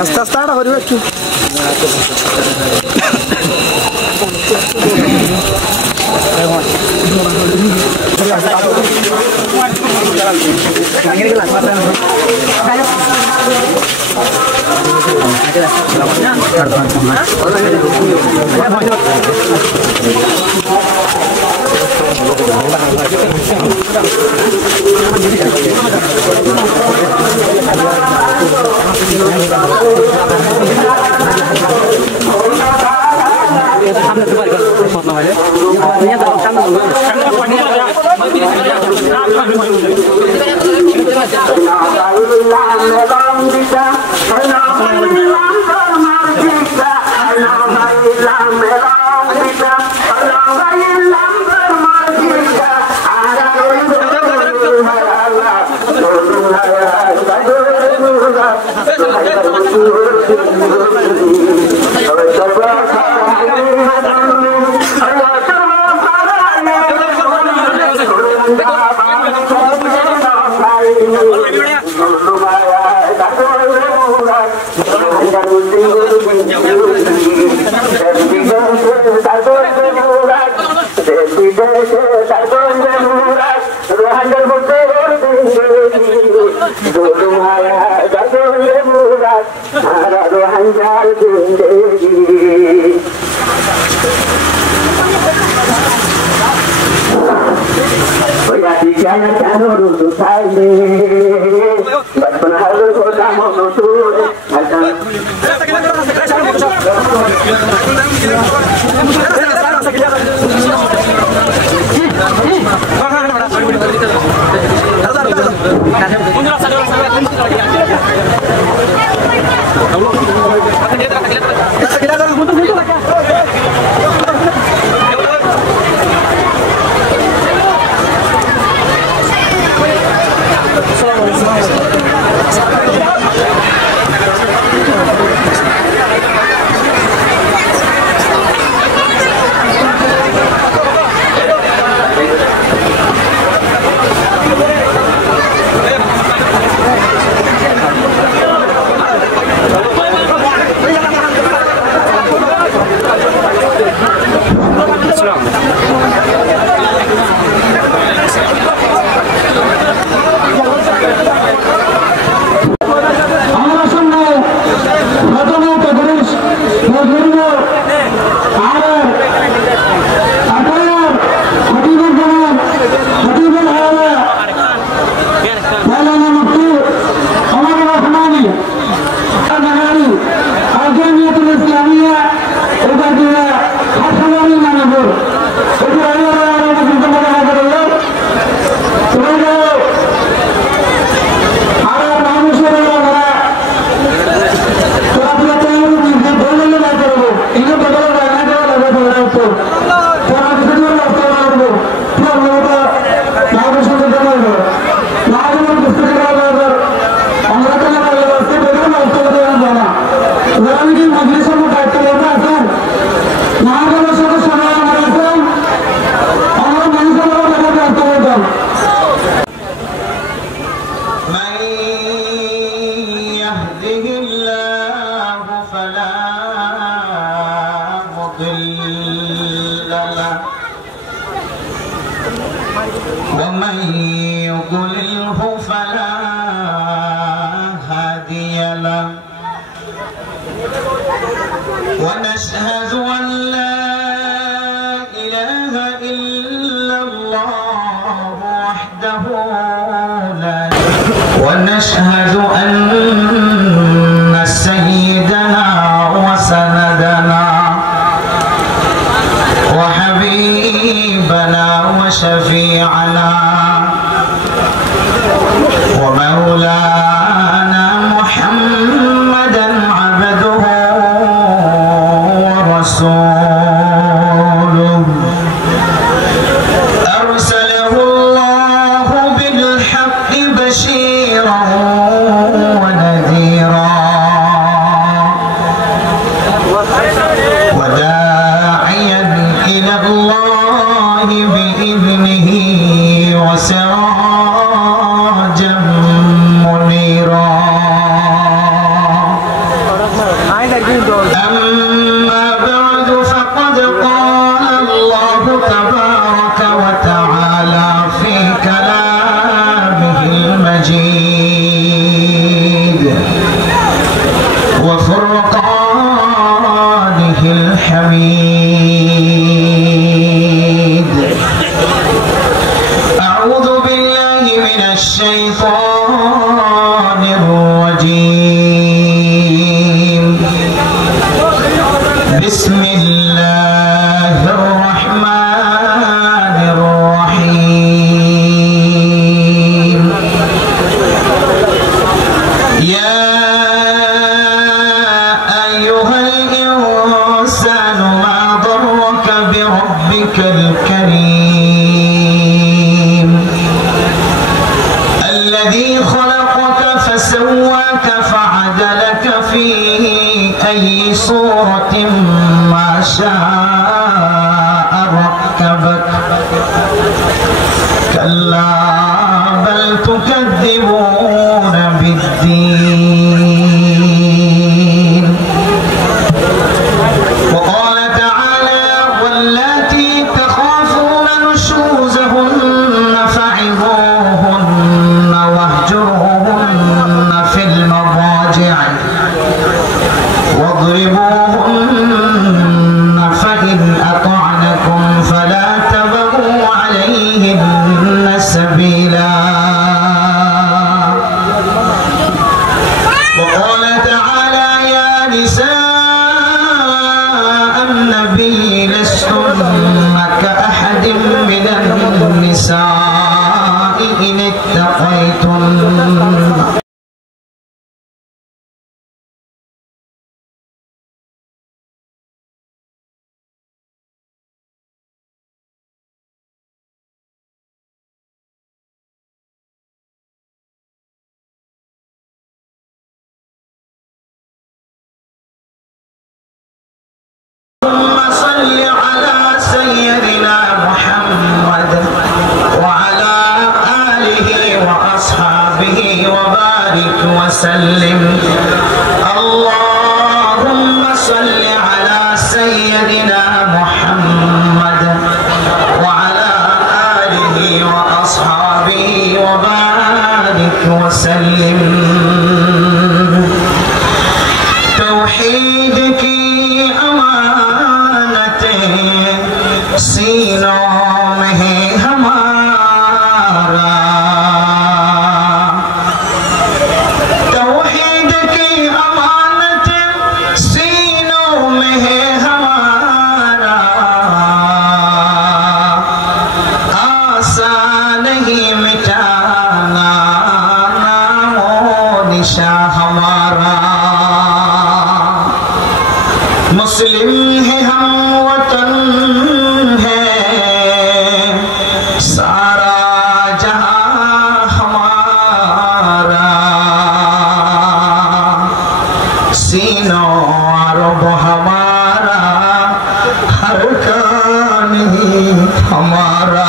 আস্তে আস্তে আটা করিব একটু ونشهد أن سيدنا وسندنا وحبيبنا وشفيعنا ومولانا محمدا عبده ورسوله أرسله الله بالحق بشيرا ونذيرا وداعيا إلى الله بإذنه وسراجا منيرا كلا بل تكذبون بالدين وقال تعالى واللاتي تخافون نشوزهن فعظوهن واهجروهن في المضاجع واضربوهن فإن أطعنكم فلا تبغوا عليهن سبيلا وقال تعالى يا نساء النبي لستن كأحد من النساء إن اتقيتن صل على سيدنا محمد وعلى آله وأصحابه وبارك وسلم اللهم صل على سيدنا محمد وعلى آله وأصحابه وبارك وسلم توحيدك सीनों में है हमारा तौहीद की अमानत सीनों में है हमारा आसान नहीं मिटाना नामो निशा हमारा मुस्लिम है हम वतन सीनों अरब हमारा हर कान ही हमारा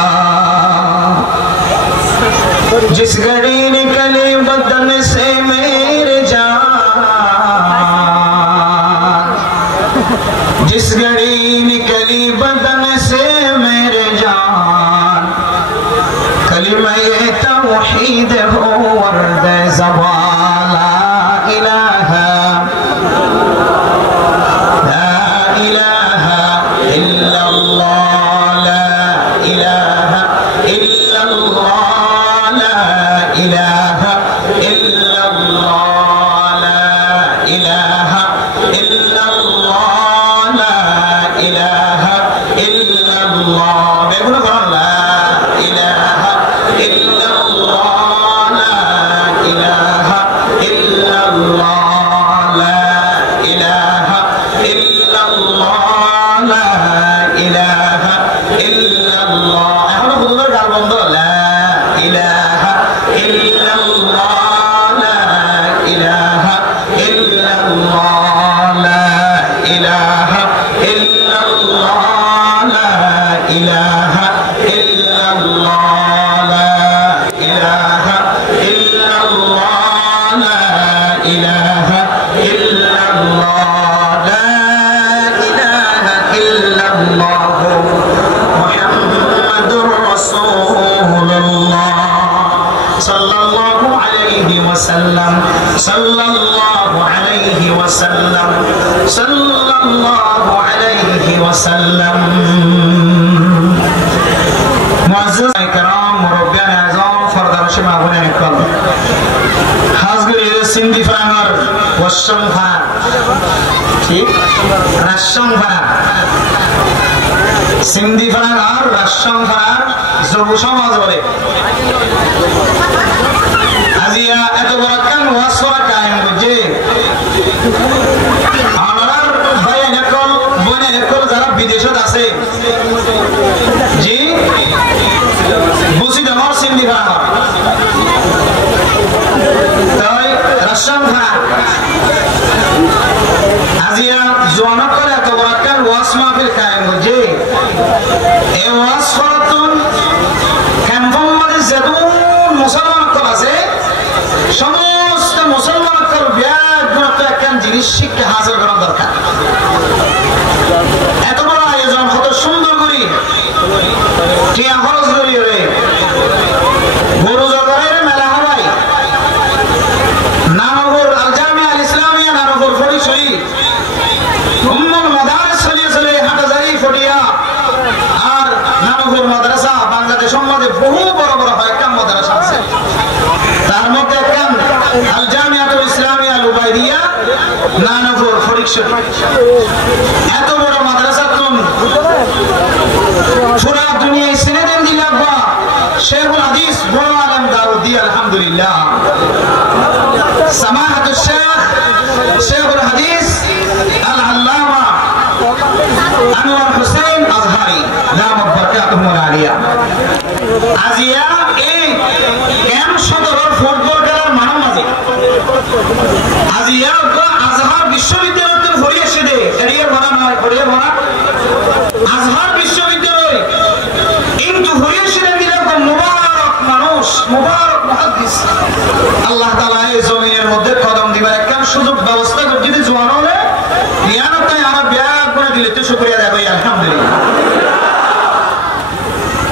जिस घड़ी निकले बदन से मेरे जान जिस घड़ी निकली बदन से मेरे जान कलिमा ये तौहीद हो वर्द ज़बान ला इलाहा सल्लल्लाहु अलैहि वसल्लम सल्लल्लाहु अलैहि वसल्लम मुअज़्ज़ज़ इकराम मुरब्बियान आज़म फरदारश माबून कल हाज़गिर सिंधी फरांगर वशम फरा ठीक रशम फरा सिंधी फरांगर रशम फरा जबु समाज बोले আজিয়া এত বড় কান ওয়াজ করা কায়েম বুঝে আমার ভাই নকল বনে নকল যারা বিদেশত আছে জি বুঝি দমর সিন্ধি ভাষা তাই রাশাম ভাষা আজিয়া জোয়ানা করে এত বড় কান ওয়াজ মাহফিল কায়েম বুঝে এই ওয়াজ করতুন কেমন থেকে হাসিল করা দরকার। এত বড় আয়োজন কত সুন্দর করি টিয়া খরচ করি রে গরু জগরের মেলা হবাই নানপুর আল জামিয়া আল ইসলামিয়া নানপুর ফটিকছড়ি উম্মুল মাদারিস চলিয়ে চলে হাটহাজারী ফটিয়া আর নানপুর মাদ্রাসা বাংলাদেশের মধ্যে বহু বড় বড় কয়েকটা মাদ্রাসা আছে। তার মধ্যে একটা আল জামিয়াতুল ইসলামিয়া আল উবাইদিয়া নানপুর ফটিকছড়ি। এত বড় মাদ্রাসা তুম পুরা দুনিয়ায় সিনে দেন দিলাব্বা শেখুল হাদিস বড় আলেম দাউদি আলহামদুলিল্লাহ সামাহাতুল শেখ শেখুল হাদিস আল আল্লামা আনোয়ার হোসেন আজহারি দামাত বারাকাতুহুল আলিয়া আজিয়া এই ক্যাম্প সদরের ফুটবল খেলার মাঠ মাঝে আজিয়া আজহার বিশ্ববিদ্যালয়ের ভরে এসে দে এরিয়া ভরা নয় ভরিয়া ভরা আজহার বিশ্ববিদ্যালয় কিন্তু ভরে এসে এরকম মুবারক মানুষ মুবারক মুহাদ্দিস আল্লাহ তাআলা এই জমিনের মধ্যে কদম দিবার একটা সুযোগ ব্যবস্থা করে যদি জোয়ান হলে নিয়ামতটাই আমরা ব্যাগ করে দিলে তো শুকরিয়া দেব আলহামদুলিল্লাহ।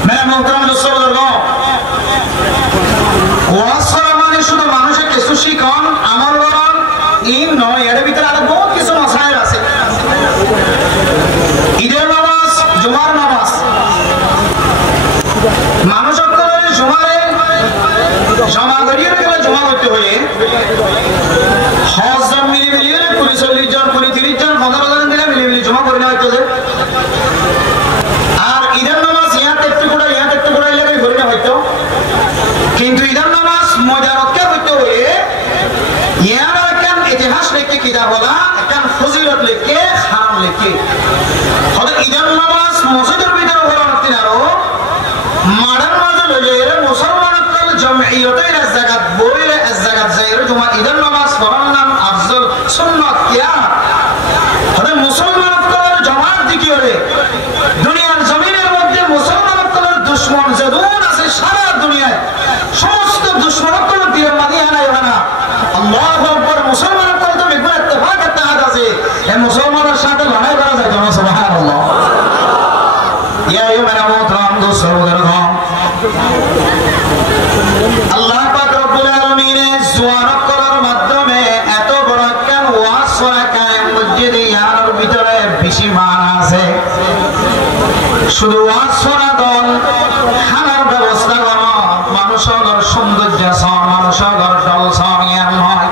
মেরা মোহতারাম দোস্তবর্গণ ওয়াজ করা মানে শুধু মানুষের কিছু শিখন আমল করার ইন নয়, এর ভিতরে আরো বহুত কিছু মাসাইল আছে। ঈদের নামাজ জুমার নামাজ মানুষ জুমারে জমা করিয়ে গেলে জমা করতে হয়ে হজ জন মিলি মিলিয়ে 40 জন 30 জন 15 জন মিলে মিলি মিলি জমা করে নেওয়া হইতেছে। আর ঈদের নামাজ ইয়াতে একটু করে এলাকায় করে নেওয়া হইতো, কিন্তু ঈদের নামাজ মজারতকে হইতে হয়ে ইয়ার একটা ইতিহাস লিখে কিতাব বলা একটা ফজিলত লিখে হারাম লিখে হয়তো ঈদের নামাজ মসজিদের ভিতরে করা হতেন আরো মাডার মাঝে লইলে মুসলমানের জমঈয়তের জায়গাত বইলে জায়গাত যাইরে তোমার ঈদের নামাজ পড়ার নাম আফজল সুন্নাত কিয়া হয়তো মুসলমানের জামাত দিকে হলে দুনিয়ার জমিনের মধ্যে মুসলমানের দুশমন যদুন আছে সারা দুনিয়ায় সমস্ত দুশমনগুলো দিয়ে মানিয়ে আনা না আল্লাহু আকবার মুসলমানের তো বিগুণ ইত্তেফাক ইত্তেহাদ আছে এই মুসলমানের সাথে লড়াই করা যায় না সুবহানাল্লাহ। ইয়া আইয়ুহাল মুহতারাম দোস্তবর্গণ আল্লাহ পাক রব্বুল আলামিনের জোয়ারত করার মাধ্যমে এত বড় একটা ওয়াজ করা কায়েম মসজিদে ইয়ার ভিতরে বেশি মান আছে। শুধু ওয়াজ করা দল খানার ব্যবস্থা করা মানুষের সৌন্দর্য মানুষের দল সামিয়ান নয়।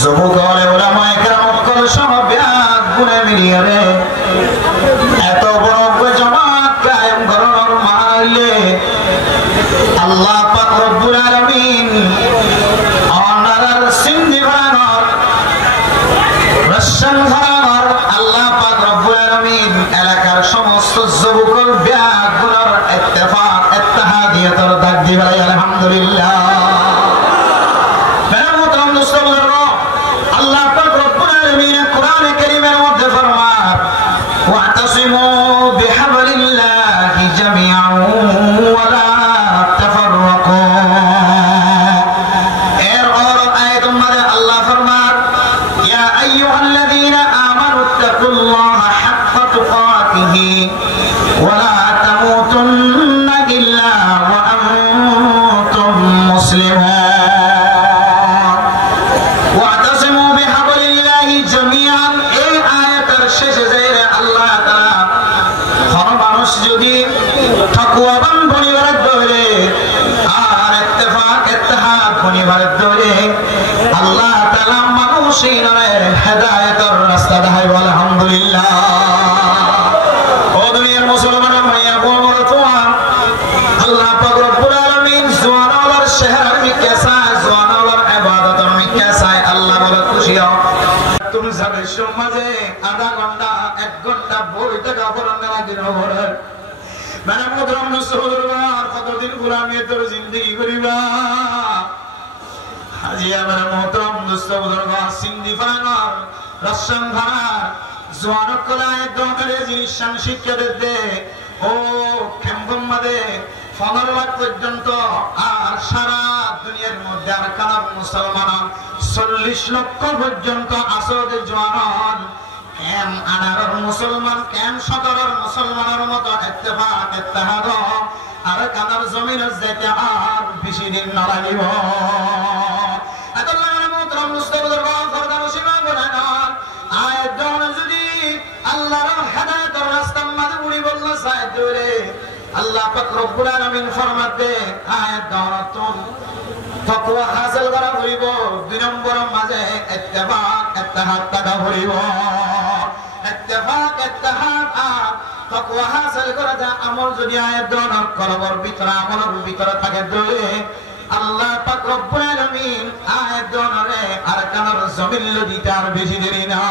যুবক উলামায়ে কেরাম সহ ব্যাগ গুণে মিলিয়ে রে এত বড় জামাত কায়েম করার মানলে আল্লাহ পাক রব্বুল আলামিন অনারার সিন্ধি বানার রশন ধরার আল্লাহ পাক রব্বুল আলামিন এলাকার সমস্ত যুবকর ব্যাগগুলোর ইত্তেফাক ইত্তেহাদিয়তের দাগ দিবেন আলহামদুলিল্লাহ। মেহমুদরাম দোস্তবর্গণ আল্লাহ পাক রব্বুল আলামিন কোরআনে কারীমের মধ্যে ফরমান ওয়াতাসিমু বিহাবলিল্লাহি জামিআন ওয়ালা ولا تموتن إلا وأنتم مسلمون واعتصموا بحبل الله جميعا এই আয়াতের শেষে যাইরে আল্লাহ তাআলা কোন মানুষ যদি তাকওয়াবান বনিবার ধরে আর ইত্তেফাক ইত্তেহাদ বনিবার ধরে আল্লাহ তাআলা মানুষের হেদায়েতের রাস্তা দেখায় আলহামদুলিল্লাহ। মুসলমান মাইয়া বড় তোয়া আল্লাহ পাক রব্বুল আলামিন জওয়ানার শহর মে কেসা জওয়ানার ইবাদতের মে কেসা আল্লাহ বলে খুশি হও। তুমি যাবে সমাজে আধা ঘন্টা 1 ঘন্টা বইতে কাপড় নেওয়া দিন হবে মানে মুদরাম নসরুল্লাহ কতদিন গোলামি তোর জিন্দেগি করিবা আজি আমার মুদরাম নসরুল্লাহ সিন্ধি ফানার রসম ভার জওয়ানক কলায় দোকানে জিনিসান শিক্ষা দিতে ও ক্যাম্পম মাদে 15 লাখ পর্যন্ত আর আর সারা দুনিয়ার মধ্যে আর কানা মুসলমান 40 লক্ষ পর্যন্ত আসরে জওয়ান কেন আনারর মুসলমান কেন 17 মুসলমানের মতো ইত্তেফাক ইত্তেহাদ আর কানার জমিনের যাইতে আর বেশি দিন না লাগিব আল্লাহর মুহতারাম মুস্তাফার ফরমান সীমা বলেন আয়াত দাও যদি আল্লাহর হেদায়েতের রাস্তার মাঝে উনি বলল সাইদ ধরে আল্লাহ পাক রব্বুল আলামিন ফরমাতে আয়াত দাও তাকওয়া হাসিল করা হইব 2 নম্বর মাঝে ইত্তেফাক ইত্তেহাদ থাকা হইব ইত্তেফাক ইত্তেহাদ আর তাকওয়া হাসিল করা যা আমল যদি আয়াত দাও কলবের ভিতরে আমলের ভিতরে থাকে ধরে আল্লাহ পাক রব্বুল আলামিন আয়াত দাওরে আর কানার জমিন দিতে আর বেশি দেরি না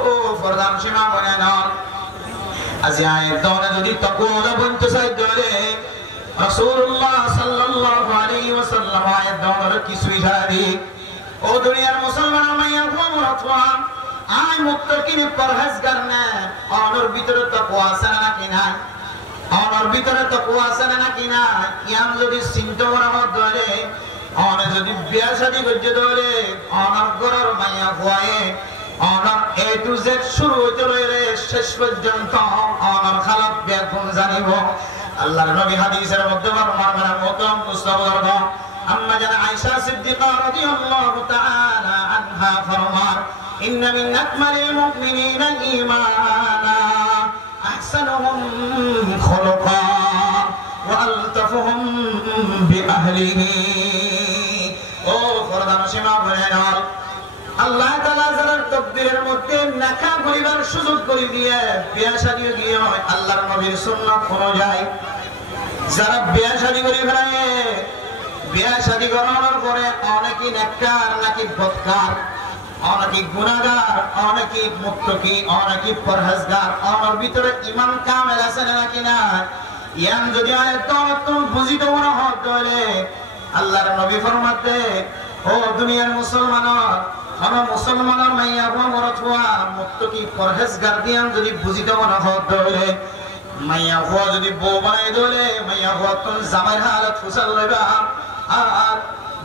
ও ফরদান সীমা বলেন আজ আয়াত দাওরে যদি তাকওয়া বনতে চাই ধরে রাসূলুল্লাহ সাল্লাল্লাহু আলাইহি ওয়াসাল্লাম আয়াত দাওরে কিছু ইশারা দি ও দুনিয়ার মুসলমান মাইয়া গোমরাতওয়া আই মুত্তাকিন পরহেজগার না ওর ভিতরে তাকওয়া আছে নাকি না ওর ভিতরে তাকওয়া আছে নাকি না ইয়াম যদি চিন্তা করা ধরে ওর যদি বিয়া শাদী করতে ধরে ওর ঘরের মাইয়া হয়ে ওর এ টু জেড শুরু হইতে রইলে শেষ পর্যন্ত ওর খালাত বিয়া কোন জানিব আল্লাহর নবী হাদিসের মধ্যে ফরমান মুহতারাম মুস্তাফার আম্মা জানা আয়েশা সিদ্দিকা রাদিয়াল্লাহু তাআলা আনহা ফরমান ইন্না মিন আকমালিল মুমিনিনা ঈমানা আহসানুহুম খুলুকা ওয়া আলতাফুহুম বিআহলিহি ও ফরমান সীমা বলেন আল্লাহ তাআলা যারা তাকদীরের মধ্যে নাকা করিবার সুযোগ করে দিয়ে বিয়া শাদী দিয়ে আল্লাহর নবীর সুন্নাত অনুযায়ী যারা বিয়া শাদী করে ফেলে বিয়া শাদী করানোর পরে অনেকে নেককার নাকি বদকার অনেকে গুনাহগার অনেকে মুত্তাকি অনেকে পরহেজগার ওর ভিতরে ঈমান কামেল আছে নাকি না ইয়াম যদি আয়াত তুমি বুঝিতে মনে হয় তাহলে আল্লাহর নবী ফরমাতে ও দুনিয়ার মুসলমান কোন মুসলমানের মাইয়া গোমরাতওয়া মুত্তাকি পরহেজগার দিয়াম যদি বুঝিতে মনে হয় তাহলে মাইয়া হওয়া যদি বউ বানাই দলে মাইয়া হওয়া তুমি জামাইর হালত ফুসাল লইবা আর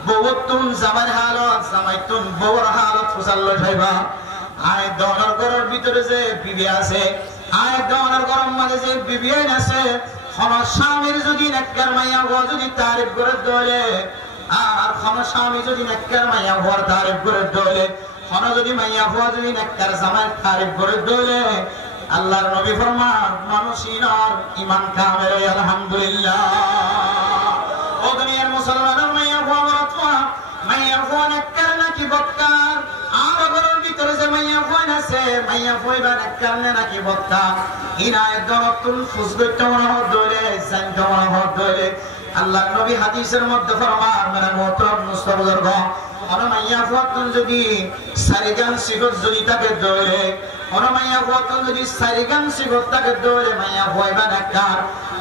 বউ তুমি জামাইর হালত জামাই তুমি বউর হালত ফুসাল লইবা আয় দওয়ার ঘরের ভিতরে যে বিবি আছে আয় দওয়ার ঘরের মাঝে যে বিবি আছে কোন স্বামীর যদি নেককার মাইয়া হওয়া যদি তারিফ করে দলে আর কোন স্বামী যদি নেককার মাইয়া হওয়ার তারিফ করে দলে কোন যদি মাইয়া হওয়া যদি নেককার জামাইর তারিফ করে দলে আল্লাহর নবী ফরমান মানুষের ঈমান কামেল আলহামদুলিল্লাহ ও দুনিয়ার মুসলমানের মাইয়া গোমরাতওয়া মাইয়া নেককার নাকি বদকার আর ঘরের ভিতরে যে মাইয়া আছে মাইয়া হইবা নেককার নাকি বদকার ইনায় দরতুল ফুজগত মনে ধরে জানতে মনে ধরে আল্লাহর নবী হাদিসের মধ্যে ফরমান মেরা মুহতারাম মুস্তাফার আর মাইয়া ফুয়াতুন যদি সারিগান সিগত যদি তাকে ধরে আর মাইয়া ফুয়াতুন যদি সারিগান সিগত তাকে ধরে মাইয়া হইবা নেককার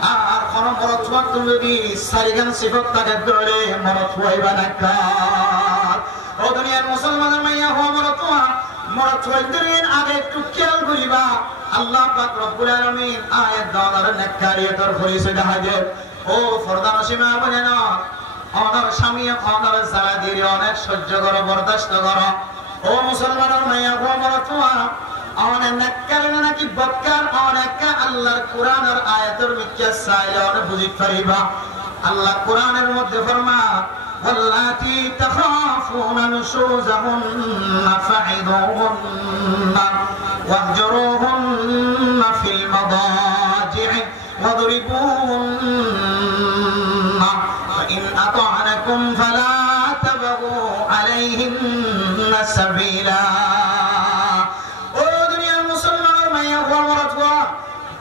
আর কোন মরদ ফুয়াতুন যদি সারিগান সিগত তাকে ধরে মরদ হইবা নেককার ও দুনিয়ার মুসলমানের মাইয়া হওয়া মরদ হইতেন আগে একটু খেয়াল করিবা আল্লাহ পাক রব্বুল আলামিন আয়াত দাওয়ার নেককারিয়তের পরিচয় দেখায় ও ফরদান সীমা বলে না অনার স্বামী অনার যারা দিয়ে অনেক সহ্য করো বরদাস্ত করো ও মুসলমানের মাইয়া গোমরাতওয়া অনেক নেককার নাকি বদকার অনেক আল্লাহর কোরআনের আয়াতের মিথ্যা চাইলে অনেক বুঝিতে পারিবা আল্লাহ কোরআনের মধ্যে ফরমান واللاتي تخافون نشوزهن فعظوهن واهجروهن في المضاجع واضربوهن فإن أطعنكم فلا تبغوا عليهن سبيلا ও দুনিয়ার মুসলমান মাইয়া গোমরাতওয়া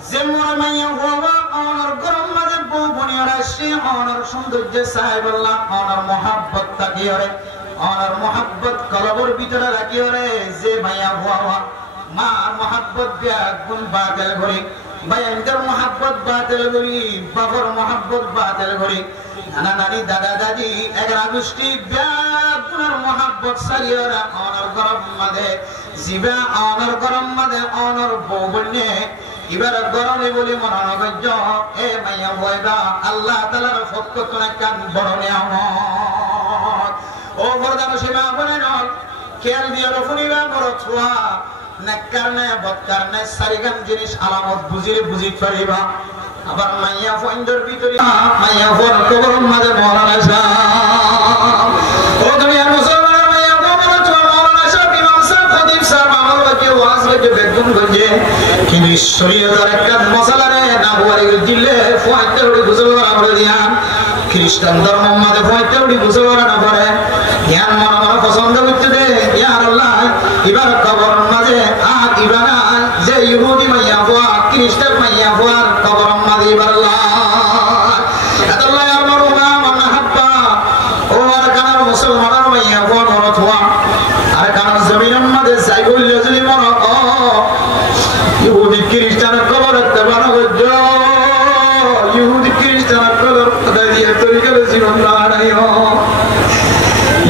যেমন মাইয়া গোমরা আমার গরম মাঝে বউ বনিয়ার আসে আমার সৌন্দর্য সাহেবুল্লাহ আমার মহাব্বত তাকিয়ে আমার মহাব্বত কলবের ভিতরে রাখিয়ে যে মাইয়া গোমরা মা মহাব্বত দিয়া গুণ বাতিল করি ভাইয়াদের মহাব্বত বাতিল করি বাবার মহাব্বত বাতিল করি নানা নানি দাদা দাদি এগারা গোষ্ঠী ব্যাগুনের মহাব্বত সারিয়ে অনর গরম মাঝে জিবা অনর গরম মাঝে অনর বউ বন্যে এবার গরমে বলি মনোনগজ্য এ মাইয়া বয়বা আল্লাহ তাআলার পক্ষ থেকে কান বড় নিয়ামত ও বরদান সীমা বলে নয় খেয়াল দিয়ে রফুনিবা বড় ছোয়া নেককার নে বদকার নে সারিগান জিনিস আলামত বুঝি পারিবা আবার মাইয়া ফইন্দর ভিতরে মাইয়া ফোন কবর মাঝে মরানা সাহেব ও দুনিয়ার মুসলমান মাইয়া বড় ছোয়া মরানা সাহেব ইমাম সাহেব খতিব সাহেব আমার বাকি ওয়াজ হইতে বেগুন গঞ্জে কিন্তু শরীয়তের একটা মশালারে না বুয়ারি দিলে ফয়তে উড়ি বুঝলরা করে দিয়ান খ্রিস্টান ধর্ম মাঝে ফয়তে উড়ি বুঝলরা না করে জ্ঞান মন পছন্দ করতে দে ইয়া আল্লাহ এবার কবর মাঝে আগ ইবানা যে ইহুদি মাইয়া বুয়া খ্রিস্টান মাইয়া বুয়ার কবর মাঝে ইবার আল্লাহ আল্লাহ আমার মা মন হাব্বা ও আর কানার মুসলমানের মাইয়া বুয়া মরতওয়া আর কানার জমিনের মাঝে যাইবুল যদি মন ইহুদি খ্রিস্টান কবর দেবানো গজ্জ ইহুদি খ্রিস্টান কবর দাদিয়া তরিকার জীবন দাঁড়াইও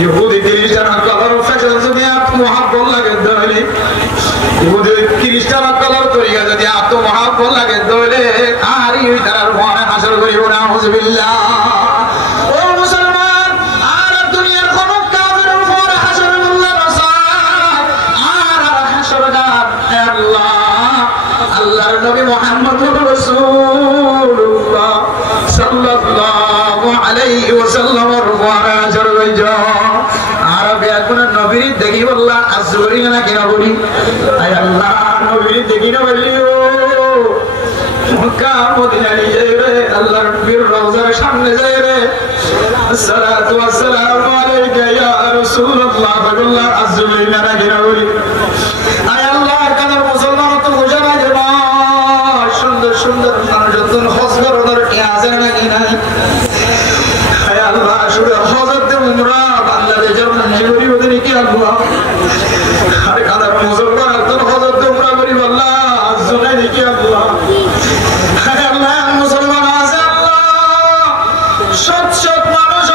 ইহুদি খ্রিস্টান কবর ফেসল যদি আপ মহাব্বত লাগে দলে ইহুদি খ্রিস্টান কবর তরিকা যদি আপ মহাব্বত লাগে দলে আর এই তার মনে হাসর করিব না হুজবিল্লাহ ও মুসলমান আর দুনিয়ার কোন কাফের উপর হাসর মোল্লা রসায় আর হাসর গার আল্লাহ আল্লাহর নবী মুহাম্মদুর রাসূলুল্লাহ সাল্লাল্লাহু আলাইহি ওয়াসাল্লামের উপরে হাসর হইজ আর বেগুন নবীর দেখি বললা আসবরি না কেন বলি আয় আল্লাহ নবীর দেখি না বলিও মক্কা মদিনা নিয়ে রে আল্লাহর নবীর রওজার সামনে যায় রে আসসালাতু ওয়াসসালামু আলাইকা ইয়া রাসূলুল্লাহ বললা আসবরি না কেন বলি আয় আল্লাহ কানার মুসলমান তো বুঝা না যে সুন্দর সুন্দর মানুষজন হজ করার কি আছে নাকি নাই আয় আল্লাহ শুধু হজরত উমরা বাংলাদেশের জীবনী ওদের কি আল্লাহ আরে কানার মুসলমান তো হজরত উমরা করি আল্লাহ জোনাই দেখি আল্লাহ আয় আল্লাহ মুসলমান আছে আল্লাহ সৎ সৎ মানুষ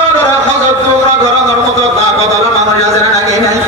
হজরত উমরা করার মতো তাকত মানুষ আছে নাকি নাই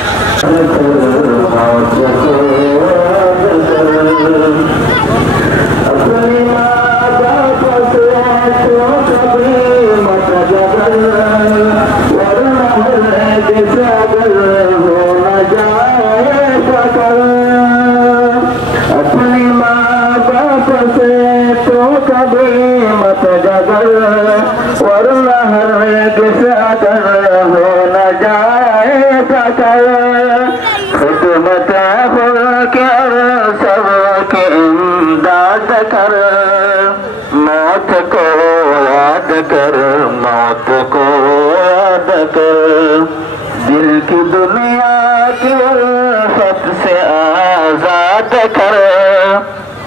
दिल की दुनिया के उल्फत से आजाद कर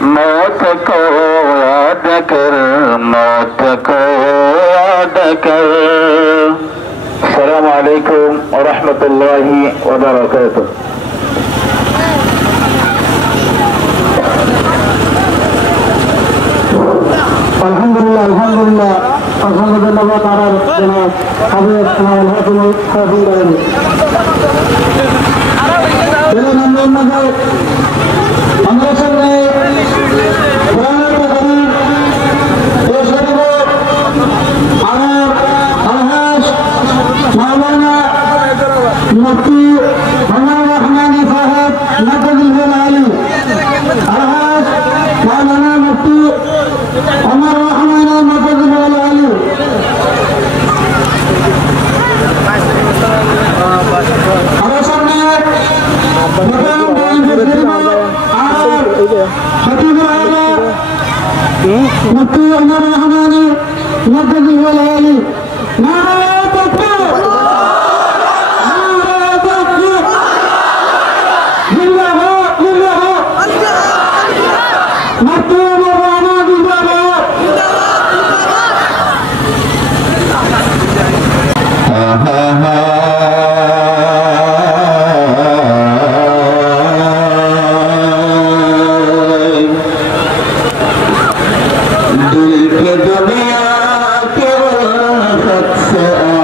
मौत को याद कर मौत को याद कर अस्सलामु अलैकुम व रहमतुल्लाहि व बरकातुहू আলহামদুলিল্লাহ আলহামদুলিল্লাহ আলহামদুলিল্লাহ তাআলা জনাব হাফেজ সালাম হাফেজ হাফেজ করেন এর নামে আমরা সামনে কোরআনের কারীম এই শরীফ আমার আলহাজ মাওলানা মুফতি আনোয়ার রহমানী সাহেব নাদুল আলী আলহাজ মাওলানা মুফতি আমার রহমান নাদুল আলী আমার সামনে মুফতি আনোয়ার রহমানী নাদুল আলী दिल के दुनिया के वक्त से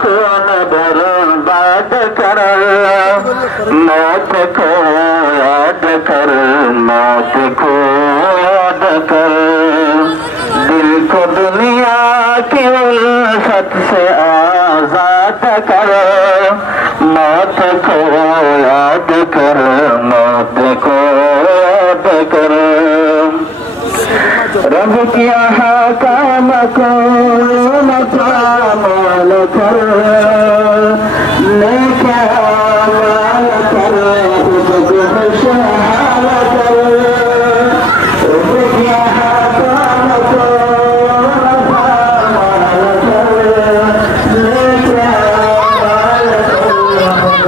खून बर्बाद कर मौत को याद कर मौत को याद कर दिल को दुनिया की उल्फत से आजाद कर मौत को याद कर मौत को याद कर रब किया काम को माल कर मैं क्या माल कर खुशहाल कर रब किया काम को माल कर मैं क्या माल कर खुशहाल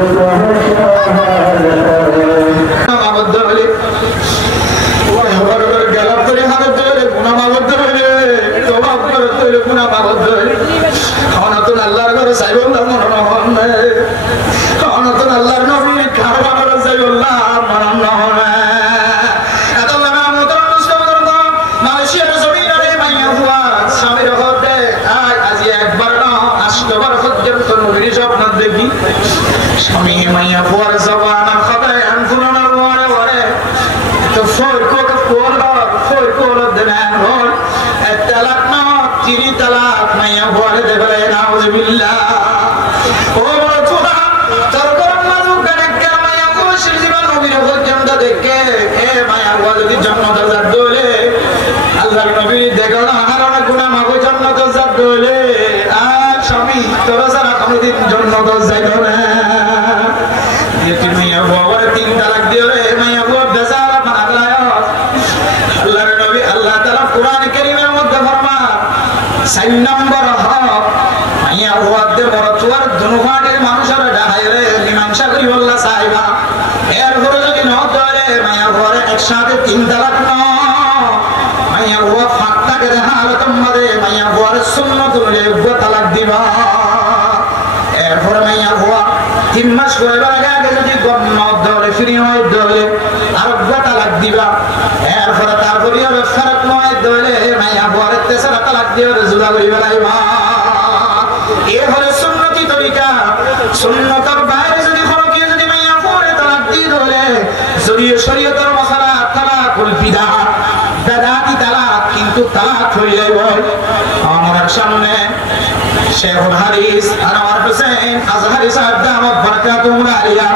शेखुल हदीस अनवर हुसैन अजहरी साहब दामत बरकातुहुम आलिया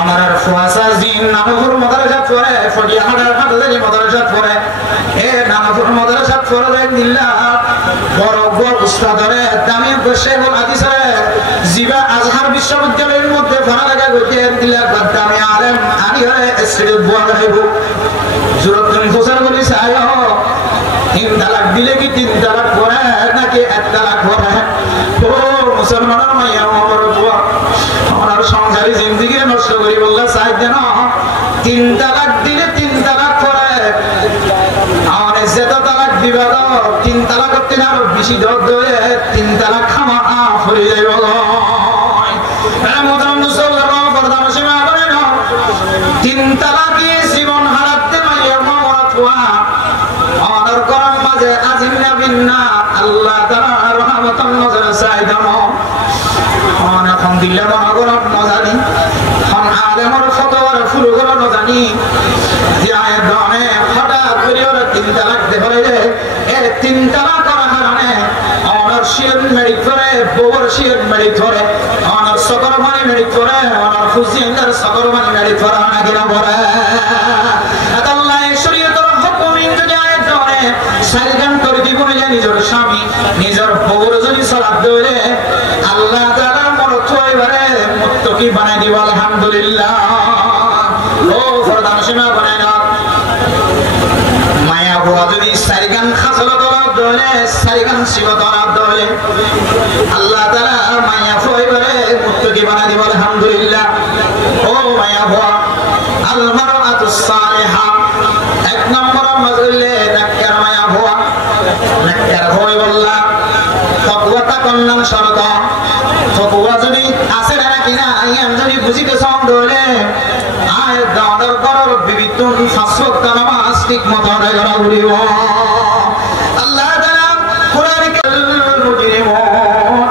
আমার ফুয়াসাস দিন নামপুর মাদ্রাসা পড়ে ফটিয়াহাটার মাদ্রাসা মাদ্রাসা পড়ে এ নামপুর মাদ্রাসা পড়ে দিল্লা বড় বড় উস্তাদরে দামি শেখুল হাদিসরে জিবা আজহার বিশ্ববিদ্যালয়ের মধ্যে পড়ালেখা করতে দিল্লা দামি আলেম আনি হয়ে এসে বুয়া গাইব জুরতুন হোসেন বলি সাহেব 3 তালাক দিলে কি 3 তালাক পড়ে নাকি 1 তালাক পড়ে ও মুসলমানের মাইয়া আমার বুয়া আমার সংসারী জিন্দেগি নষ্ট করি বললা চাই দেন 3 তালাক দিলে 3 তালাক পড়ে আর যেটা তালাক দিবা 3 তালাক করতে না বেশি দরদ হয়ে 3 তালাক খামা পড়ে যাই বলো মোহতরম মুসলমান পর্দার সীমা বলে না 3 তালাকি জীবন হারাতে মাইয়া আমার বুয়া অনর করম মাঝে আজিন্না বিন্না আল্লাহ তাআলা রহমতান নজর চাইদান অন এখন দিলে মনগরম নজানি হন আলেমর ফতোয়ার ফুলগুলো নজানি যে আয়ের দনে হঠাৎ করে ওরা 3 তালাক দেবে এ 3 তালাক করার কারণে অনর শির মেরি করে বউর শির মেরি করে অনর সকর মানে মেরি করে অনর হুসিনদার সকর মানে মেরি করে নাকি না বলে আল্লাহ শরীয়তের হুকুম যদি আয়ের দনে সারিগান করে দিব না নিজের স্বামী নিজের বউর যদি সালাত দেবে আল্লাহ তাআলা মরতোইবারে মুত্তাকি বানাই দিব আলহামদুলিল্লাহ ও ফরদান সীমা বানাই না মায়া বুয়া যদি সারিগান খাসলত দলে সারিগান সিবত দলে আল্লাহ তাআলা মায়া ফুইবারে মুত্তাকি বানাই দিব আলহামদুলিল্লাহ ও মায়া বুয়া আল মারআতুস সালিহা এক নম্বর মজলে নাক্কার মায়া বুয়া নাক্কার হই বললা তাকওয়াটা কন্নান শরত তাকওয়া যদি আছে নাকি না আইয়ান যদি বুঝিতে সম্দলে আয় দাদর করর বিবিতুন ফাসওয়াক্ত নামাজ ঠিক মত আদায় করা উড়িব আল্লাহ তাআলা কোরআনে মুজরিমুন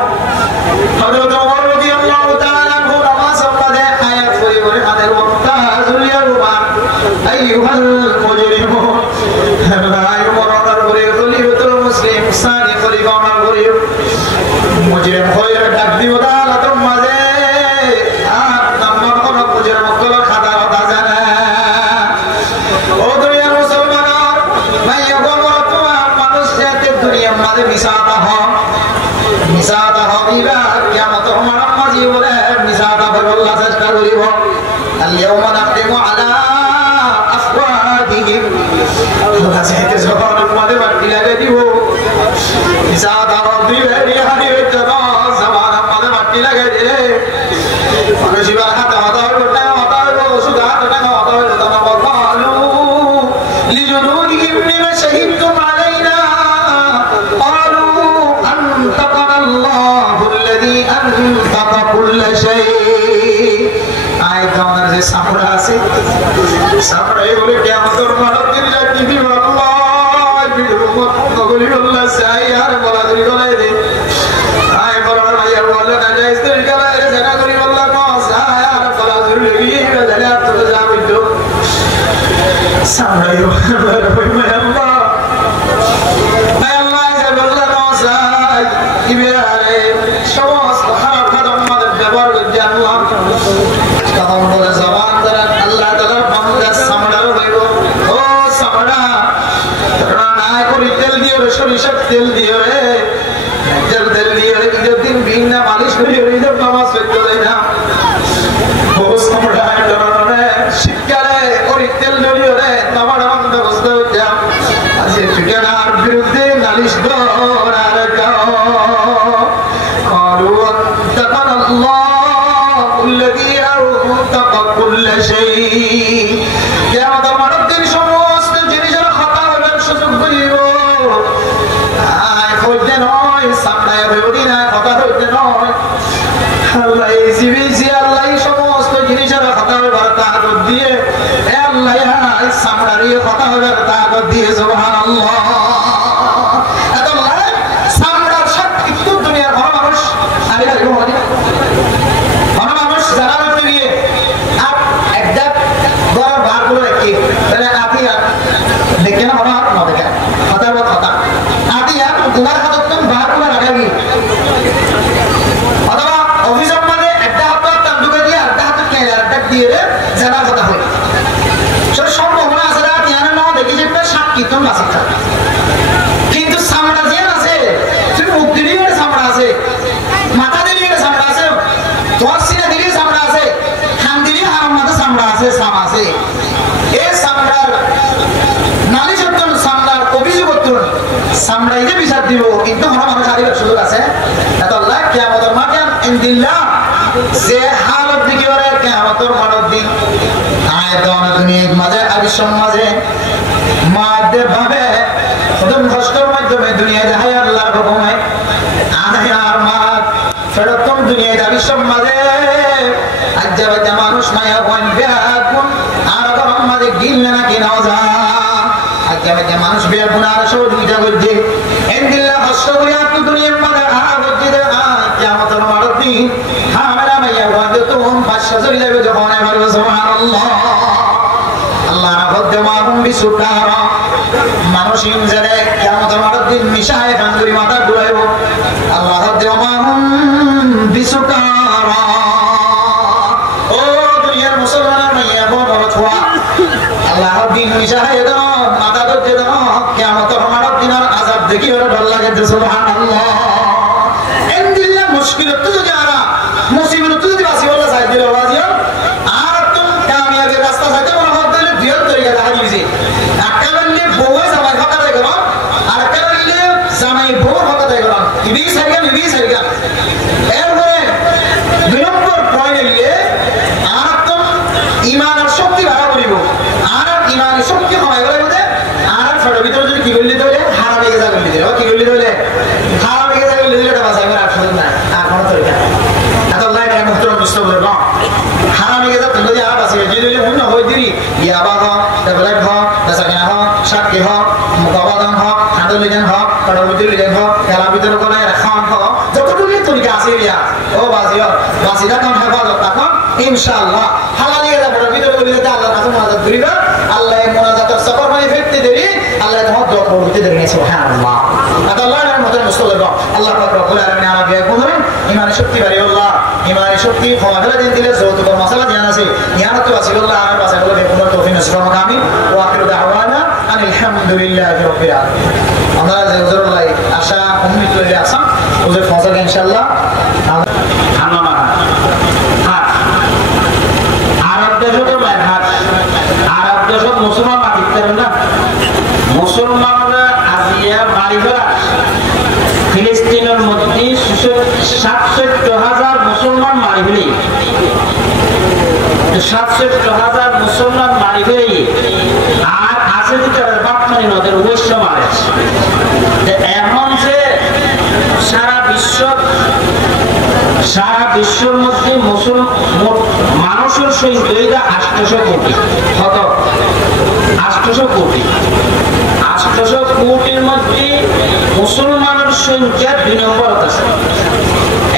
মিসাতা হবিবা কিয়ামতের মানব মাঝি বলে মিসাতা বলার চেষ্টা করিব আল-ইয়াওমা নাখতিমু আলা আফওয়াহিহিম আল্লাহ যেতে যখন আমাদের বাড়ি লাগে দিব মিসাতা হবিবা রিহানি তো জামান আমাদের বাড়ি লাগে দিলে মানুষিবার হাতে হাতে করতে হাতে সুদা হাতে হাতে তারা বললো লিজুনুদিহিম লিমা শাহিদতুম আলাইনা قالوا أنطقنا الله الذي أنطق كل شيء আয়াত আমাদের যে সামরা আছে সামরা এগুলো কিয়ামতের মাঠে দিন রাখি দিব আল্লাহ বিরুমত নগলি আল্লাহ সাই আর বলা করি গলায় দে আয় বলা ভাইয়া বলে না যাইস তোর গলায় রে জানা করি আল্লাহ কো সাই আর বলা জরুরি লাগি জানা তো যা বইতো সামরা আল্লাহ ইবিয়ারে সমস্ত খারাপ কাজ আমাদের ব্যবহার করতে আল্লাহ তখন বলে জবান দ্বারা আল্লাহ তাআলার বান্দার সামড়ার হইব ও সামড়া রান্না করি তেল দিও রে সরিষার তেল দিও রে তেল দিও রে ঈদের দিন বিনা মালিশ করি ঈদের নামাজ পড়তে যাই না ও সামড়া রে শিকারে করি তেল দিও রে তোমার বান্দা বুঝতে হইয়া আজকে ঠিকানার বিরুদ্ধে নালিশ করার قالوا أنطقنا الله الذي أنطق كل شيء يا مدام الدين সমস্ত জিনিসের খাতা হবেন সুযোগ করিব আয় হইতে নয় সামনে হইবি না কথা হইতে নয় আল্লাহ জিবিজি আল্লাহ সমস্ত জিনিসের খাতা হবার তাকত দিয়ে এ আল্লাহ সামনে কথা হবার তাকত দিয়ে সুবহানাল্লাহ মানুষ যারা হইতে গিয়ে আর একটা বড় বার করে রাখি তাহলে আপনি দেখে না হওয়া না দেখে হতার বা হতা আপনি তোমার হাতত বার করে রাখা গিয়ে অথবা অফিসের মানে একটা হাত তান্দুকে দিয়ে একটা হাত কেটে একটা দিয়ে জানা কথা হয় সেটা সম্ভাবনা আছে না তিয়ানে না দেখি যে একটা সাক্ষী তুমি বাঁচি থাকে কিন্তু সামড়া যে আছে তুমি মুক্তি দিয়ে সামড়া আছে মাথা দিলে সামড়া আছে তোর সিনা দিলে সামড়া আছে খান দিলে হারাম মাথা সামড়া আছে সাম আছে এই সামড়ার নালিশ করতেন সামড়ার অভিযোগ করতেন সামড়াই যে বিচার দিব কিন্তু আমার মানুষ হারিবার সুযোগ আছে এত আল্লাহ কিয়ামতের মাঠে ইনদিল্লাহ যে হালত দিকে ওরে কিয়ামতের মাঠের দিন আয়াত দুনিয়ার মাঝে আর সমাজে মাদের ভাবে প্রথম কষ্টের মাধ্যমে দুনিয়া যায় আল্লাহর হুকুমে আধার মাত ফেরতম দুনিয়া যাবি সমাজে আজ্জাবাতে মানুষ মায়া কোন বিয়াকুন আর গরম মাঝে গিললে না কি নজা আজ্জাবাতে মানুষ বিয়াকুন আর সহযোগিতা করছে ইনদিল্লাহ কষ্ট করে আপনি দুনিয়ার মাঝে করছে দে কিয়ামতের মাঠের দিন আমরা মায়া কোন তুমি পাঁচশো চলে যাবে যখন আমার সুবহানাল্লাহ আল্লাহ রাব্বুল মাহুম বিসুকারা মানুষ ইনজারে কিয়ামতের মাঠের দিন মিশায় কান্দুরি মাথা ঘুরাইব আল্লাহ রাব্বুল মাহুম বিসুকারা ও দুনিয়ার মুসলমান মাইয়া বড় ছোয়া আল্লাহ দিন মিশায় দাও মাথা ধরতে দাও কিয়ামতের মাঠের দিনের আযাব দেখি ওরা ডর লাগে সুবহানাল্লাহ ইনদিল্লাহ মুশকিলত তো যারা মুসিবত তো যদি বাসি বলা যায় দিল বাজিও আর তুমি কামিয়াবের রাস্তা সাথে মনে হয় দিলে দুই তরিকা দেখা দিয়েছে একটা বললে বউয়ে জামাই ফাঁকা দেয় গেল আর একটা বললে জামাই বউ ফাঁকা দেয় গেল ইবি সারিগা এরপরে দুই নম্বর পয়েন্ট নিলে আর তো ইমানের শক্তি বাড়া করিব আর ইমানের শক্তি কমাই গেলে বোধে আর ফটোর ভিতরে যদি কি করলি তাহলে হারামে গেজা করলি দিলে কি করলি তাহলে হারামে গেজা করলি দিলে এটা বাঁচাইবার আর সুযোগ নাই আর কোনো তরিকা এত আল্লাহ এটা মুক্ত বুঝতে বলে না হারামে গেজা তুলে দিয়ে আর বাঁচাই যদি মনে হয় দিলি ইয়াবা হ ডেভেলপ হ বেসাকিনা হ সাক্ষী হ মুকাবাদন হ হাঁদুর লিজেন হ কারোর ভিতরে লিজেন হ খেলার ভিতরে কোনো রাখান হ যতটুকু তরিকা আছে রিয়া ও বাজিও বাজিরা কাম হেফাজত তখন ইনশাআল্লাহ হালালি গেজা ফটোর ভিতরে বলি যে আল্লাহর কাছে মুনাজাত করিবা আল্লাহ মুনাজাতের সফর মানে ফেরতে দেরি আল্লাহ তোমার দোয়া করতে দেরি সুবহানাল্লাহ আল্লাহর মতো মুসলিম আল্লাহ পাক রব্বুল আলামিন আমাকে কোনরে ইমানের শক্তি বাড়িয়ে আল্লাহ ইমানের শক্তি ক্ষমা করে দিন দিলে যৌতুক মাসালা জ্ঞান আছে জ্ঞান তো আছে আল্লাহ আর বাসা বলে বেকুমার তৌফিক নসিব আমাকে আমিন ওয়া আখিরু দাওয়ানা আলহামদুলিল্লাহ রাব্বিল আলামিন আমরা যে হুজুর লাই আশা উম্মিদ করে আছেন হুজুর ফজল ইনশাআল্লাহ আমরা হাত আরব দেশে তো হাত আরব দেশে মুসলমান মাটি করেন না মুসলমানরা আজিয়া মারিফা ফিলিস্তিনের মধ্যে 67,000 মুসলমান মারি ফেলি 67,000 মুসলমান মারি ফেলি আর আছে যে বাপমারি নদের অবশ্য মারে এখন যে সারা বিশ্বের মধ্যে মানুষের সংখ্যা 800 কোটি কত 800 কোটি 800 কোটির মধ্যে মুসলমানের সংখ্যা 2 নম্বর আছে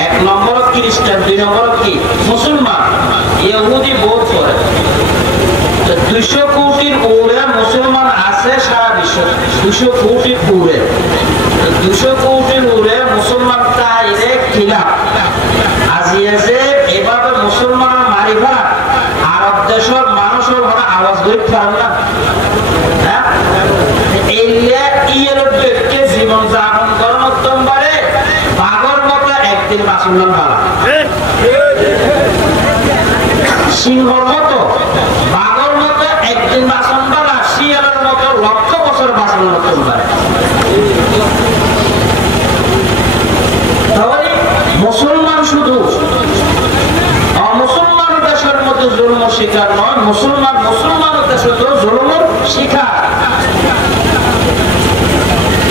1 নম্বর খ্রিস্টান 2 নম্বর কি মুসলমান ইহুদি বহুত করে 200 কোটির উপরে মুসলমান আছে সারা বিশ্বে 200 কোটির উপরে 200 কোটির উপরে মুসলমান তাইরে খিলাফ আজিয়া যে এভাবে মুসলমান মারিবা আরব দেশের মানুষের ভাবে আওয়াজ করতে পারে না হ্যাঁ এইলে ইয়েরকে জীবন যাপন করার উত্তম পারে বাঘর মতো একদিন মুসলমান ভালো সিংহর মতো বাঘর মতো একদিন বাসন বালা শিয়ালের মতো লক্ষ বছর বাসন উত্তম পারে তাহলে মুসলমান শুধু মুসলমান দেশের মধ্যে জুলুম শিকার নয় মুসলমান দেশের জুলুমের শিকার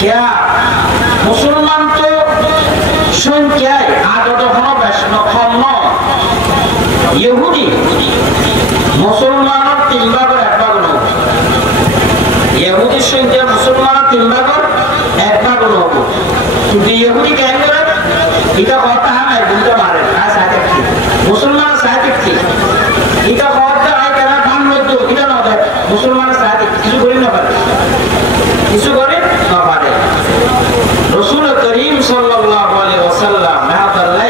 क्या मुसलमान तो संख्याय आदत हनो बेशनो कम नয় ইহুদি মুসলমানের 3 ভাগের 1 ভাগ নয় ইহুদির সংখ্যা মুসলমানের 3 ভাগের 1 ভাগ নয় কিন্তু ইহুদি কেন করে এটা কথা হয় বুঝতে পারে আর সাথে কি মুসলমান সাথে কি এটা কথা হয় কেন ধান মধ্যে এটা না দেয় মুসলমানের সাথে কিছু করি না পারে কিছু করে না পারে রাসূল করিম সাল্লাল্লাহু আলাইহি ওয়াসাল্লাম মেহতাল্লাহ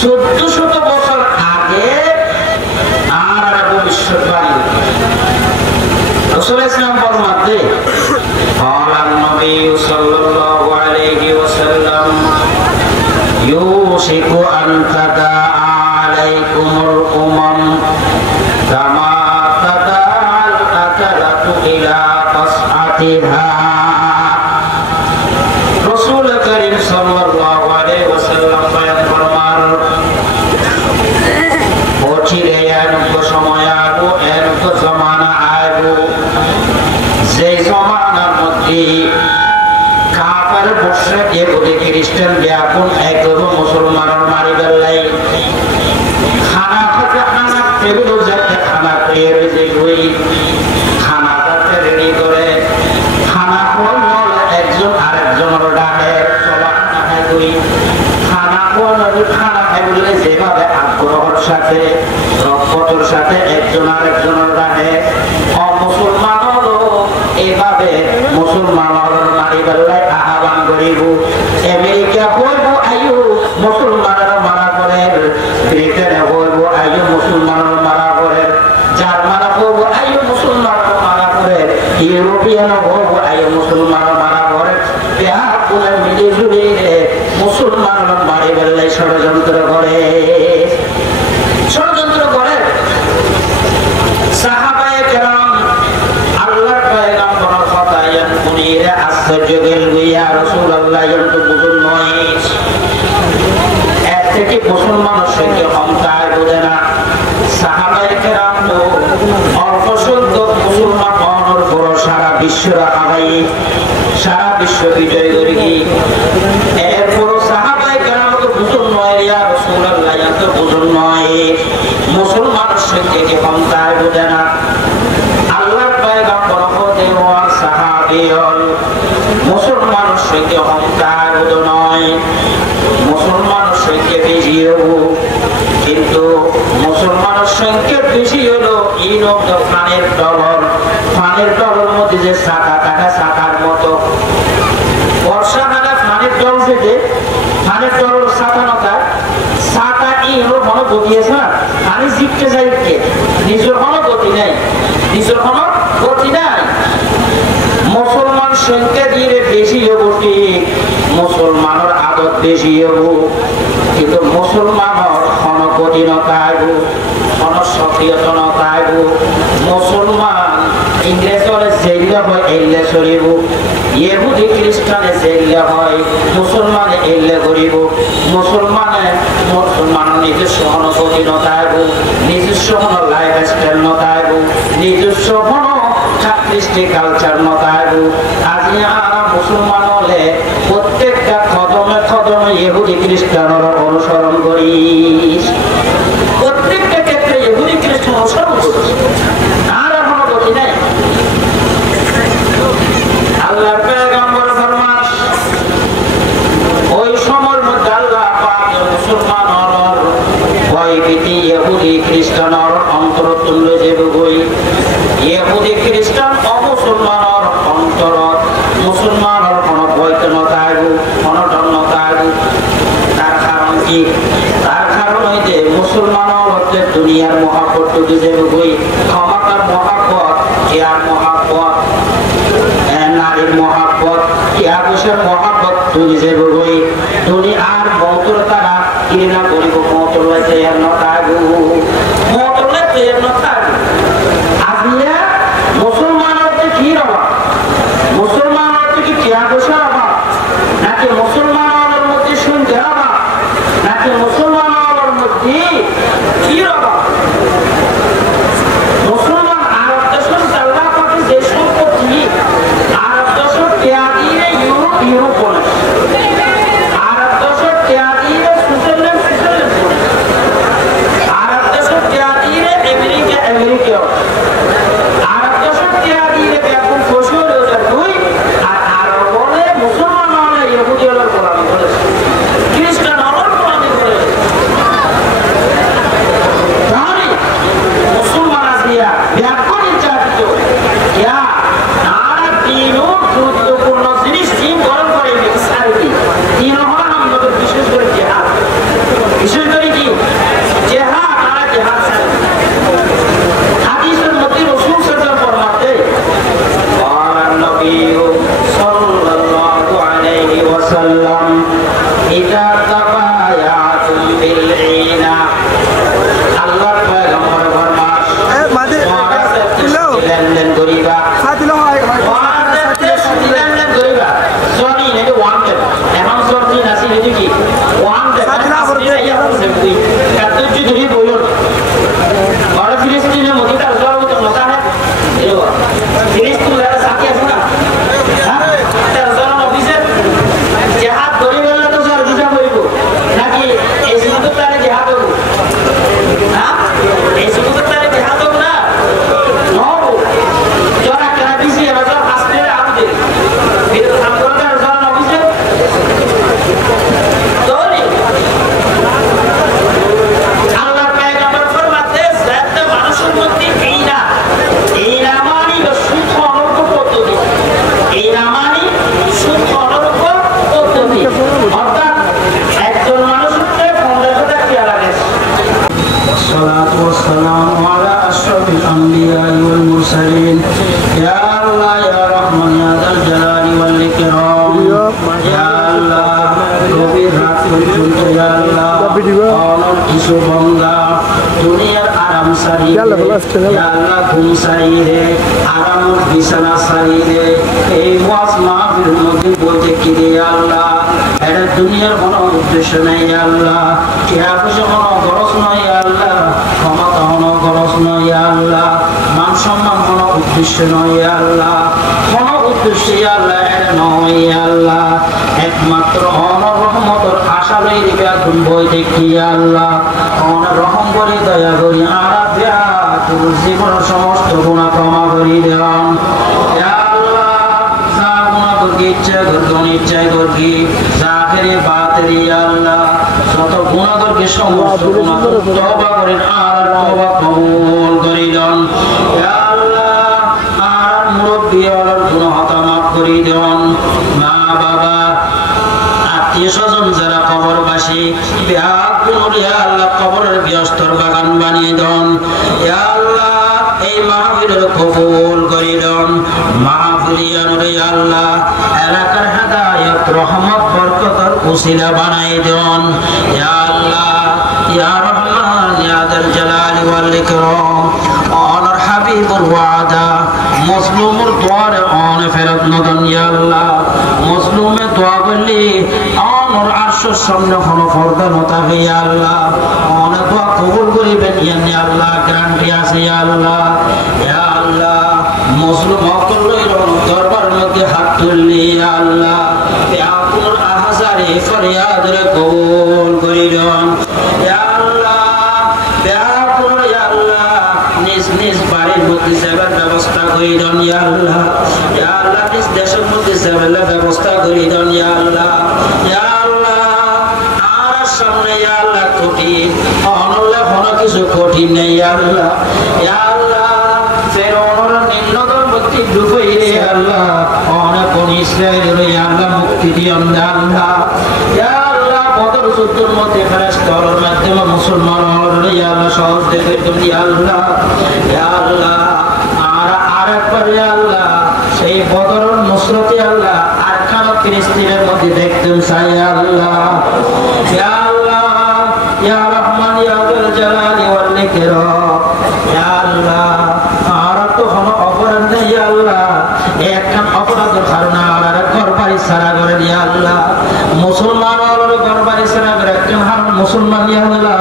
1400 বছর আগে আর ভবিষ্যৎবাণী রাসূল ইসলাম ফরমাতে قال النبي صلى الله عليه وسلم يوشك أن تداعى عليكم الأمم كما تداعى الأكلة إلى قصعتها رسول كريم صلى الله عليه وسلم বয়ান ফরমান অচিরে এরূপ সময় আসবো এরূপ জমানা আসবো যে জমানার মধ্যে কাফের মুশরিক ইহুদি খ্রিস্টান ব্যাপন একদম মুসলমানের মারি বেলাই খানা খাতে খানা টেবিল যাতে খানা পেয়ে যে কই খানা যাতে রেডি করে খানা কোন একজন আরেকজনের ডাকে চলা না হয় কই খানা কোন খানা খাই বলে যেভাবে আগ্রহের সাথে রক্তর সাথে একজন আরেকজনের ডাকে অমুসলমানও এভাবে মুসলমানের মারি বেলাই আহ্বান করিব আমেরিকা বলব আয়ু মুসলমানের মারা করে ব্রিটেনে বলব আয়ু মুসলমানের মারা করে জার্মানে বলব আয়ু মুসলমানের মারা করে ইউরোপিয়ান বলব আয়ু মুসলমানের মারা করে বিহার বলে মিলে জুড়ে মুসলমানের মারি বেলাই ষড়যন্ত্র করে সাহাবায়ে কেরাম আল্লাহর পয়গম্বরের কথা শুনিয়ে আশ্চর্য গেল ইয়া রাসূলুল্লাহ এত বুঝুন নয় এর থেকে মুসলমানের সঙ্গে অহংকার বোঝে না সাহাবায়ে কেরাম তো অল্প সংখ্যক মুসলমান হওয়ার পর সারা বিশ্বর আগাই সারা বিশ্ব বিজয় করে কি এরপর সাহাবায়ে কেরাম তো বুঝুন নয় ইয়া রাসূলুল্লাহ এত বুঝুন নয় মুসলমানের সঙ্গে কি অহংকার বোঝে না আল্লাহর পয়গম্বর হতে হওয়া সাহাবীয়ল মুসলমানের সঙ্গে অহংকার নয় মুসলমানের সঙ্গে বেশি হবো কিন্তু মুসলমানের সঙ্গে বেশি হলো এই রকম ফানের ডলের মধ্যে যে শাখা টাকা শাখার মতো বর্ষাকালে ফানের ডল থেকে ফানের ডল শাখা নয় শাখা এই হলো মনে গতিয়েছে না পানি জিততে যাইতে নিজের কোনো গতি নাই নিজের কোনো গতি নাই সংখ্যা দিয়ে বেশি হব ঠিক, মুসলমানের আদত বেশি হব, কিন্তু মুসলমানের ক্ষণকঠিনতা আইব, ক্ষণসক্রিয়তা নতাইব। মুসলমান ইংরেজরে জেলে হয় এলে চলিব, ইহুদি খ্রিস্টানে জেলে হয় মুসলমানে এলে করিব। মুসলমানের নিজস্ব অনুভূতি নতাইব, নিজস্ব লাইফ স্টাইল নতাইব, নিজস্ব কৃষ্টি কালচার নতাইব। আজি আমরা মুসলমান হলে প্রত্যেকটা কদমে কদমে ইহুদি খ্রিস্টানের অনুসরণ করি, প্রত্যেকটা ক্ষেত্রে ইহুদি খ্রিস্টান অনুসরণ করি, আর এখনো গতি নাই। আল্লাহর পয়গম্বর ফরমান ওই সময়ের মধ্যে আল্লাহ পাক মুসলমানের ভয়ভীতি ইহুদি খ্রিস্টানের অন্তর তুলে যাবে বই। ইহুদি খ্রিস্টান অমুসলমানের অন্তর, মুসলমানের কোনো ভয়তে নতাইব, কোনো ডর নতাইব। তার কারণ কি? তার কারণ ওই যে মুসলমানের মধ্যে দুনিয়ার মহাব্বত ঢুকে যাবে বই, ক্ষমতার মহাব্বত, ইয়ার মহাব্বত, নারীর মহাব্বত, ইয়া বসের মহাব্বত ঢুকে যাবে বই। দুনিয়ার মৌতর তারা ঘৃণা করিব, মৌতর লাইতে এর নতাইব, মৌতর লাইতে এর নতাইব। আজকে মুসলমানের কি অভাব? মুসলমানের কি টিয়া বসার অভাব, নাকি মুসলমানের মধ্যে সন্ধ্যের অভাব, নাকি মুসলমানের মধ্যে কি অভাব? মুসলমান আরব দেশের আল্লাহ পাকে যে সম্পত্তি, আরব দেশের টিয়া দিয়ে ইউরোপ বলে, আরব দেশের টিয়া দিয়ে সুইজারল্যান্ড বলে, আরব দেশের টিয়া দিয়ে আমেরিকা, আরব দেশের টিয়া দিয়ে ব্যাপক ফসল দুই, আর আরব বলে মুসলমান হলে ইহুদি হলের গোলামি করে, খ্রিস্টান হলের গোলামি করে। তাহলে মুসলমান আসিয়া ব্যাপক নির্যাতিত, আর দিনও গুরুত্বপূর্ণ জিনিস দিন গরম করে দিন হল আমাদের বিশেষ করে জেহাদ, বিশেষ করে কি জেহাদ, তারা জেহাদ হাদিসের মধ্যে রাসূল সাল্লাল্লাহু আলাইহি সাল্লাল্লাহু আলাইহি ওয়াসাল্লাম ইদা তাবায়াতুম বিল ঈনা, আল্লাহর পয়গম্বর ফরমান লেনদেন করিবা, লেনদেন করিবা, সনি নাকি ওয়ান দেবা, এখন সনি নাসি নাকি কি ওয়ান দেবা, কাতুজ যদি বলো और फिलिस्तीन में मोदी का जोर तो मता है ये फिलिस्तीन वाला साथी है ना, हां तर जोर ऑफिसर जिहाद करी बोलले तो सर दिशा করিবো নাকি এই শুধু তারে জিহাদ হবে, हां এই শুধু তারে জিহাদ হবে না, নো জোরা ক্রাবিসি এবার আসলে আউদে ফির আমরা जोर অফিসর তোরি আল্লাহ পয়গম্বর ফরমাতে যাতে মানুষের মধ্যে এই নামানি সুখ অনুরূপ পদ্ধতি, এই নামানি সুখ অনুরূপ পদ্ধতি, অর্থাৎ একজন মানুষকে 15টা ক্রিয়া লাগে। الصلاة والسلام على أشرف الأنبياء والمرسلين يا الله يا رحمن يا ذا الجلال والإكرام يا الله গভীর রাত পর্যন্ত ইয়া আল্লাহ অনর কিছু বান্দা দুনিয়ার আরাম সারি ইয়া আল্লাহ ঘুম সারি রে, আরাম বিছানা সারি রে, এই ওয়াজ মাহফিলের মধ্যে বলতে কি রে আল্লাহ, এটা দুনিয়ার কোনো উদ্দেশ্য নেই আল্লাহ, টিয়া পয়সা কোনো খরচ নয় আল্লাহ, ক্ষমতা কোনো খরচ নয় আল্লাহ, মান সম্মান কোনো উদ্দেশ্য নয় আল্লাহ, কোনো উদ্দেশ্য আল্লাহ এটা নয় আল্লাহ, একমাত্র অনর রহমতের আশা লই রেখে এখন বই দেখি আল্লাহ, অনর রহম করে দয়া করি আরাধ্যা তোর জীবনের সমস্ত গুণা ক্ষমা করি দেন আল্লাহ, যা গুণা করবি ইচ্ছা করবি অনিচ্ছায় করবি জাহেরে বাতেরে আল্লাহ, যত গুণা করবি সমস্ত গুণা তওবা করে আর তওবা কবুল করে দেন আল্লাহ, আর মুরব্বি আল্লাহর গুনাহ হতা মাফ করে দেন, মা বাবা আত্মীয় স্বজন যারা কবরবাসী আল্লাহ কবরের ব্যস্তর বাগান বানিয়ে দেন আল্লাহ, এই মাহফিলের কবুল করে দেন, মাহফিল দুনিয়া নূরে আল্লাহ এলাকার হেদায়েত রহমত বরকতের উসিলা বানাই দেন ইয়া আল্লাহ ইয়া রহমান ইয়া যাল জালালি ওয়াল ইকরাম আনার হাবিবুর ওয়াদা মজলুমের দোয়ারে অন ফেরত নদন ইয়া আল্লাহ মজলুমে দোয়া করলি আনার আরশের সামনে কোনো পর্দা নতাবে ইয়া আল্লাহ অন দোয়া কবুল করিবেন ইয়া আল্লাহ গ্যারান্টি আছে ইয়া আল্লাহ ইয়া আল্লাহ মজলুম হকল দরবারের মধ্যে হাত তুললি ইয়া আল্লাহ আপনার আহাজারে ফরিয়াদ রে কবুল করিলেন ইয়া আল্লাহ আপনার ইয়া আল্লাহ নিজ নিজ বাড়ির মধ্যে সেবার ব্যবস্থা করিলেন ইয়া আল্লাহ ইয়া আল্লাহ নিজ দেশের মধ্যে সেবার ব্যবস্থা করিলেন ইয়া আল্লাহ ইয়া আল্লাহ আর সামনে ইয়া আল্লাহ কঠিন অনল্লা কোনো কিছু কঠিন নেই ইয়া আল্লাহ ইয়া আল্লাহ ফেরাউনের নিম্নতর মধ্যে ডুবে রে আল্লাহ অনেক ইসরায়েলের ইয়া আল্লাহ মুক্তি দিয়েন আল্লাহ ইয়া আল্লাহ বদর যুদ্ধের মধ্যে ফেরেশতার মাধ্যমে মুসলমান হল ইয়া আল্লাহ সহজ দেখে তুমি ইয়া আল্লাহ আর আরেকবার ইয়া আল্লাহ সেই বদরের নুসরতে আল্লাহ আরকান ফিলিস্তিনের মধ্যে দেখতেন চাই আল্লাহ ইয়া আল্লাহ ইয়া রহমান ইয়া যাল জালালি ওয়াল ইকরাম ইয়া আল্লাহ আর তো কোনো অপরাধ নেই ইয়া আল্লাহ একখান অপরাধের কারণে আর ঘর বাড়ি সারা করে ইয়া আল্লাহ মুসলমান হল ঘর বাড়ি সারা করে একখান হার মুসলমান ইয়া আল্লাহ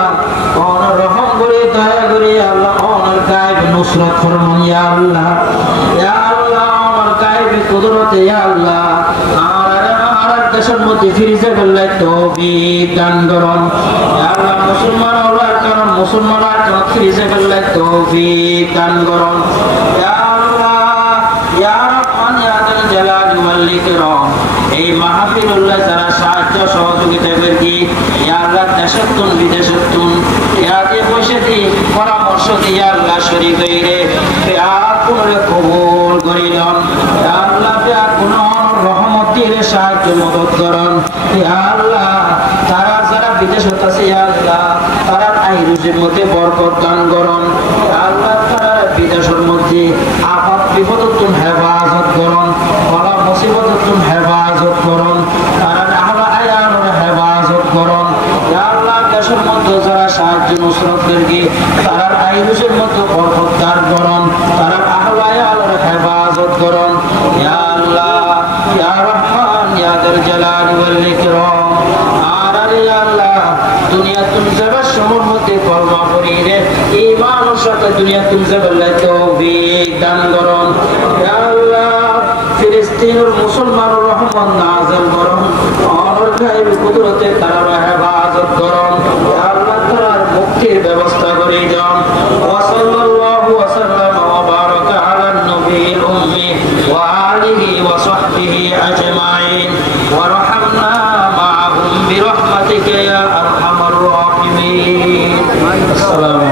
অন রহম করে দয়া করে আল্লাহ অনার গায়েব নুসরত ফরমান ইয়া আল্লাহ ইয়া আল্লাহ অনার গায়েব কুদরত ইয়া আল্লাহ আর দেশের মধ্যে ফিরে যাবে তৌফিক দান করুন ইয়া আল্লাহ মুসলমান হওয়ার কারণ মুসলমান আর কারণ ফিরে যাবে তৌফিক দান করুন ইয়া আল্লাহ ইয়া রহমান ইয়া যাল জালালি ওয়াল ইকরাম এই মাহফিলুল্লাহ যারা সাহায্য সহযোগিতা করি ইয়া আল্লাহ দেশের তুন বিদেশের তুন ইয়া দিয়ে বসে দি পরামর্শ দিয়া আল্লাহ শরীক হইরে আপনি কবুল করিলেন ইয়া আল্লাহ আপনি রহমত দিয়ে সাহায্য মদত করুন ইয়া আল্লাহ তারা যারা বিদেশে আছে ইয়া আল্লাহ তারা আইরুজের মধ্যে বরকত দান করুন ইয়া আল্লাহ তারা বিদেশের মধ্যে আফাত বিপদের তুন হেফাজত করুন বলা মুসিবতের তুন হেফাজত করুন তারা আমরা আয়ানোর হেফাজত করুন ইয়া আল্লাহ দেশের মধ্যে যারা সাহায্য নুসরত করি তারা আইরুজের মধ্যে বরকত দান করুন তারা আহলায়ালের হেফাজত করুন ইয়া আল্লাহ ইয়া রহমান ইয়া যাল জালালি ওয়াল ইকরাম আর ইয়া আল্লাহ দুনিয়া তুমি যাবার সমর মধ্যে কলমা পড়িরে ঈমানের সাথে দুনিয়া তুমি যাবার তৌফিক দান করুন ইয়া আল্লাহ ফিলিস্তিনের মুসলমানের রহমত নাযিল করুন অনর গায়েব কুদরতে তারা হেফাজত করুন ইয়া আল্লাহ তার মুক্তির ব্যবস্থা করে দাও ওয়া সাল্লাল্লাহু ওয়া সাল্লামা ওয়া বারাকা আলা নবিয়িল উম্মি ওয়া আলিহি ওয়া সাহবিহি আজমাইন ওয়ারহামনা মাআহুম বিরহমাতিকা ইয়া আরহামার রাহিমিন। আসসালামু